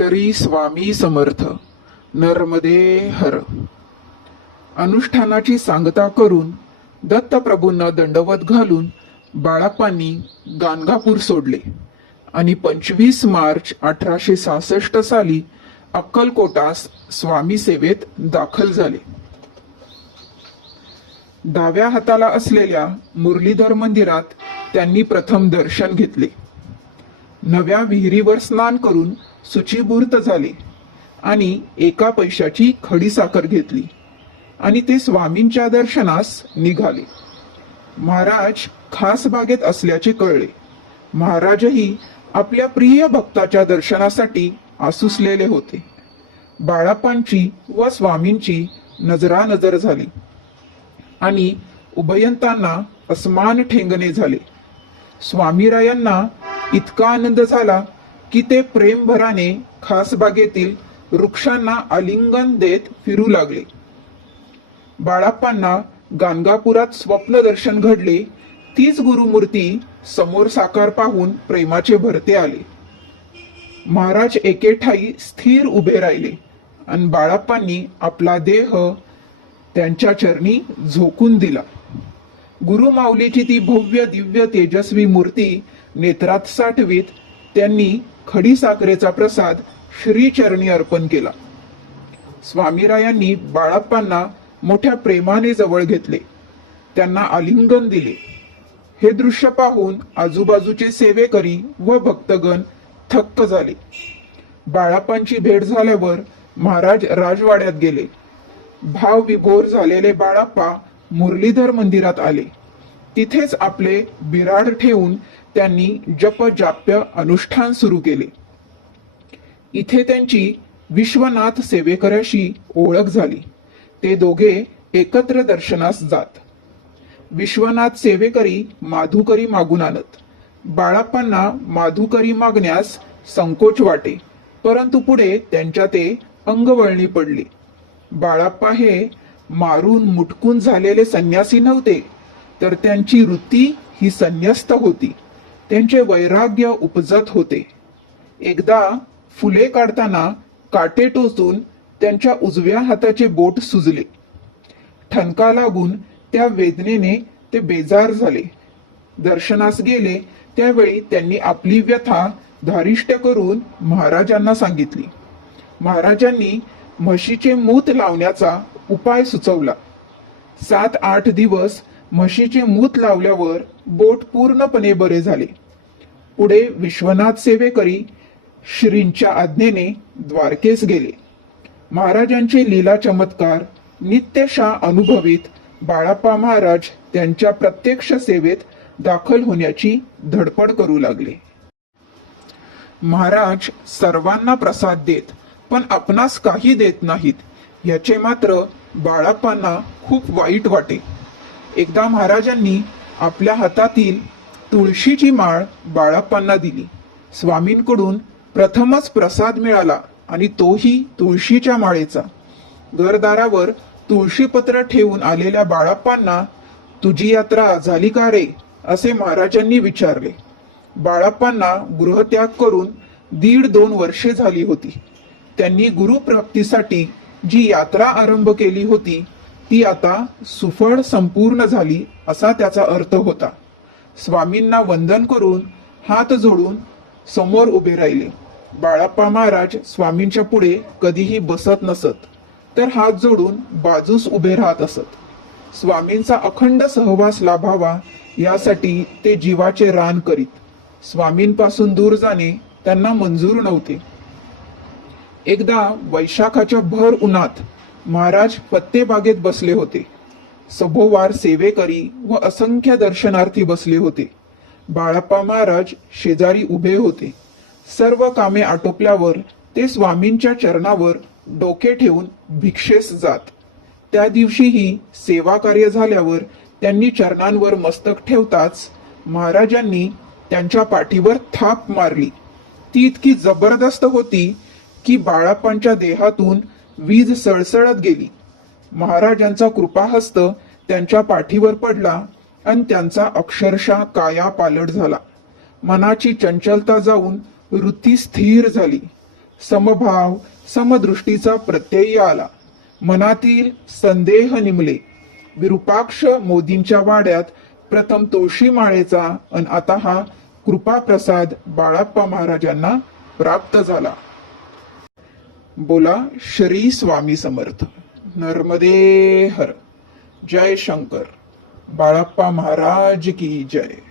श्री स्वामी समर्थ. नर्मदे हर. अनुष्ठानाची सांगता करून दत्तप्रभूंना दंडवत घालून बाळाप्पांनी गाणगापूर सोडले आणि 25 मार्च 1866 साली अक्कलकोटास स्वामी सेवेत दाखल झाले. डाव्या हाताला असलेल्या मुरलीधर मंदिरात त्यांनी प्रथम दर्शन घेतले. नव्या विहिरीवर स्नान करून शुचिभूत झाले आणि 1 पैशाची खडीसाखर घेतली आणि ते स्वामींच्या दर्शनास निघाले. महाराज खास बागेत असल्याचे कळले. महाराजही आपल्या प्रिय भक्ताच्या दर्शनासाठी आसुसलेले होते. बाळाप्पांची व स्वामींची नजरानजर झाली आणि उभयंतांना अस्मान ठेंगणे झाले. स्वामीरायांना इतका आनंद झाला की ते प्रेमभराने खास बागेतील वृक्षांना आलिंगन देत फिरू लागले. बाळाप्पांना गाणगापुरात स्वप्न दर्शन घडले. तीच गुरुमूर्ती समोर साकार पाहून प्रेमाचे भरते आले. महाराज एके ठाई स्थिर उभे राहिले आणि बाळाप्पांनी आपला देह त्यांच्या चरणी झोकून दिला. गुरुमाऊलीची ती भव्य दिव्य तेजस्वी मूर्ती नेत्रात साठवीत त्यांनी खडीसाखरेचा प्रसाद श्रीचरणी अर्पण केला. स्वामीरायांनी बाळाप्पांना मोठ्या प्रेमाने जवळ घेतले, त्यांना आलिंगन दिले. हे दृश्य पाहून आजूबाजूचे सेवेकरी व भक्तगण थक्क झाले. बाळाप्पांची भेट झाल्यावर महाराज राजवाड्यात गेले. भावविभोर झालेले बाळाप्पा मुरलीधर मंदिरात आले. तिथेच आपले बिराड ठेवून त्यांनी जप जाप्य अनुष्ठान सुरू केले. इथे त्यांची विश्वनाथ सेवेकऱ्याशी ओळख झाली. ते दोघे एकत्र दर्शनास जात. विश्वनाथ सेवेकरी माधुकरी मागून आणत. बाळाप्पांना माधुकरी मागण्यास संकोच वाटे, परंतु पुढे त्यांच्या ते अंगवळणी पडली. बाळाप्पा हे मारून मुटकून झालेले संन्यासी नव्हते, तर त्यांची वृत्ती ही संन्यस्त होती. त्यांचे वैराग्य उपजत होते. एकदा फुले काढताना काटे टोचून त्यांच्या उजव्या हाताचे बोट सुजले. ठणका लागून त्या वेदनेने ते बेजार झाले. दर्शनास गेले त्यावेळी त्यांनी आपली व्यथा धारिष्ट करून महाराजांना सांगितली. महाराजांनी म्हशीचे मूत लावण्याचा उपाय सुचवला. 7-8 दिवस म्हशीचे मूत लावल्यावर बोट पूर्णपणे बरे झाले. पुढे विश्वनाथ सेवेकरी श्रींच्या आज्ञेने द्वारकेस गेले. महाराजांचे लीला चमत्कार नित्यशा अनुभवित बाळाप्पा महाराज त्यांच्या प्रत्यक्ष सेवेत दाखल होण्याची धडपड करू लागले. महाराज सर्वांना प्रसाद देत, पण आपणास काही देत नाहीत, याचे मात्र बाळाप्पांना खूप वाईट वाटे. एकदा महाराजांनी आपल्या हातातील तुळशीची माळ बाळाप्पांना दिली. स्वामींकडून प्रथमच प्रसाद मिळाला आणि तोही तुळशीच्या माळेचा. घरदारावर तुळशीपत्र ठेवून आलेल्या बाळाप्पांना तुझी यात्रा झाली का रे, असे महाराजांनी विचारले. बाळाप्पांना गृहत्याग करून 1.5-2 वर्षे झाली होती. त्यांनी गुरुप्राप्तीसाठी जी यात्रा आरंभ केली होती ती आता सुफळ संपूर्ण झाली असा त्याचा अर्थ होता. स्वामींना वंदन करून हात जोडून समोर उभे राहिले. बाळाप्पा महाराज स्वामींच्या पुढे कधीही बसत नसत, तर हात जोडून बाजूस उभे राहत असत. स्वामींचा अखंड सहवास लाभावा यासाठी ते जीवाचे रान करीत. स्वामींपासून दूर जाणे त्यांना मंजूर नव्हते. एकदा वैशाखाच्या भर उन्हात महाराज पत्तेबागेत बसले होते. सभोवार सेवेकरी व असंख्य दर्शनार्थी बसले होते. बाळाप्पा महाराज शेजारी उभे होते. सर्व कामे आटोपल्यावर ते स्वामींच्या चरणावर डोके ठेवून भिक्षेस जात. त्या दिवशीही सेवा कार्य झाल्यावर त्यांनी चरणांवर मस्तक ठेवताच महाराजांनी त्यांच्या पाठीवर थाप मारली. ती इतकी जबरदस्त होती की बाळाप्पांच्या देहातून वीज सळसळत गेली. महाराजांचा कृपाहस्त त्यांच्या पाठीवर पडला आणि त्यांचा अक्षरशः कायापालट झाला. मनाची चंचलता जाऊन वृत्ती स्थिर झाली. समभाव समदृष्टीचा प्रत्यय आला. मनातील संदेह निमले. विरूपाक्ष मोदींच्या वाड्यात प्रथम तुळशी माळेचा आणि आता हा कृपाप्रसाद बाळाप्पा महाराजांना प्राप्त झाला. बोला श्री स्वामी समर्थ. नर्मदे हर. जय शंकर. बाळाप्पा महाराज की जय.